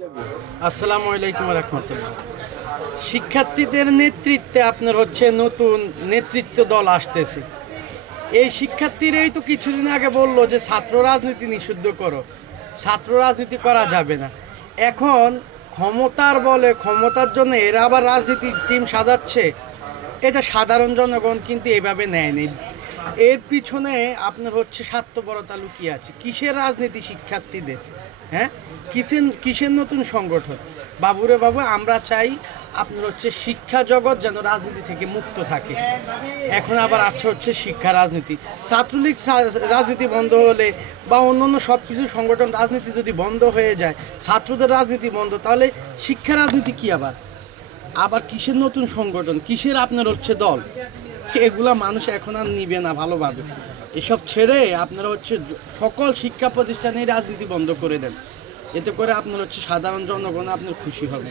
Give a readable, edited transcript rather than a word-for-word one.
আসসালামু আলাইকুম রহমতুল্লাহ। শিক্ষার্থীদের নেতৃত্বে আপনার হচ্ছে নতুন নেতৃত্ব দল আসতেছে। এই শিক্ষার্থীরাই তো কিছুদিন আগে বললো যে ছাত্র রাজনীতি নিষিদ্ধ করো, ছাত্র রাজনীতি করা যাবে না। এখন ক্ষমতার বলে ক্ষমতার জন্য এরা আবার রাজনীতির টিম সাজাচ্ছে। এটা সাধারণ জনগণ কিন্তু এভাবে নেয়নি। এর পিছনে আপনার হচ্ছে স্বার্থপরতা লুকিয়ে আছে। কিসের রাজনীতি শিক্ষার্থীদের? হ্যাঁ, কিসের নতুন সংগঠন? বাবুরে বাবু, আমরা চাই আপনার হচ্ছে শিক্ষা জগৎ যেন রাজনীতি থেকে মুক্ত থাকে। এখন আবার আছে হচ্ছে শিক্ষা রাজনীতি। ছাত্রলীগ রাজনীতি বন্ধ হলে বা অন্যান্য সব কিছু সংগঠন রাজনীতি যদি বন্ধ হয়ে যায়, ছাত্রদের রাজনীতি বন্ধ, তাহলে শিক্ষা রাজনীতি কি আবার? আবার কিসের নতুন সংগঠন, কিসের আপনার হচ্ছে দল? এগুলা মানুষ এখন আর নিবে না ভালোভাবে। এসব ছেড়ে আপনারা হচ্ছে সকল শিক্ষা প্রতিষ্ঠানে রাজনীতি বন্ধ করে দেন। এতে করে আপনার হচ্ছে সাধারণ জনগণ আপনার খুশি হবে।